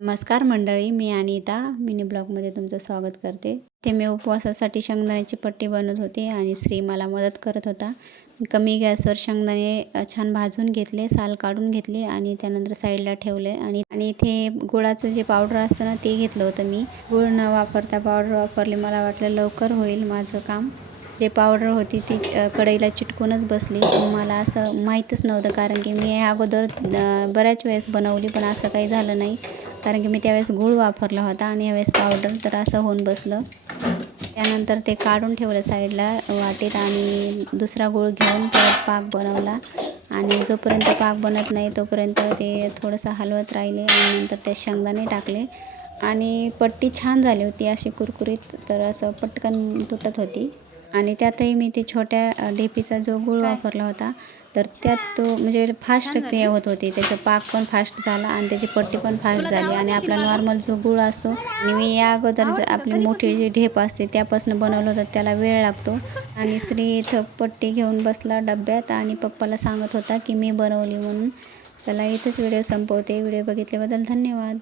नमस्कार मंडळी, मी अनिता मिनी ब्लॉगमध्ये तुमचं स्वागत करते. ते मी उपवासासाठी शेंगदाण्याची पट्टी बनवत होते आणि श्री मला मदत करत होता. कमी गॅसवर शेंगदाणे छान भाजून घेतले, साल काढून घेतले आणि त्यानंतर साईडला ठेवले आणि इथे गुळाचं जे पावडर असतं ना ते घेतलं होतं मी. गुळ न वापरता पावडर वापरले. मला वाटलं लवकर होईल माझं काम. जे पावडर होती ती कढईला चिटकूनच बसली. मला असं माहीतच नव्हतं, कारण की मी अगोदर बऱ्याच वेळेस बनवली पण असं काही झालं नाही, कारण की मी त्यावेळेस गूळ वापरला होता आणि यावेळेस पावडर. तर असं होऊन बसलं. त्यानंतर ते काढून ठेवलं साईडला वाटीत आणि दुसरा गूळ घेऊन परत पाक बनवला आणि जोपर्यंत पाक बनत नाही तोपर्यंत ते थोडंसं हलवत राहिले आणि नंतर ते शेंगदाणे टाकले आणि पट्टी छान झाली होती अशी कुरकुरीत. तर असं पटकन तुटत होती आणि त्यातही मी ते छोट्या ढेपीचा जो गूळ वापरला होता तर त्यात तो म्हणजे फास्ट क्रिया होत होती. त्याचा पाक पण फास्ट झाला आणि त्याची पट्टी पण फास्ट झाली. आणि आपला नॉर्मल जो गूळ असतो आणि मी या अगोदर आपली मोठी जी ढेप असते त्यापासून बनवलं होतं त्याला वेळ लागतो. आणि श्री इथं पट्टी घेऊन बसला डब्यात आणि पप्पाला सांगत होता की मी बनवली म्हणून. चला इथंच व्हिडिओ संपवते. व्हिडिओ बघितल्याबद्दल धन्यवाद.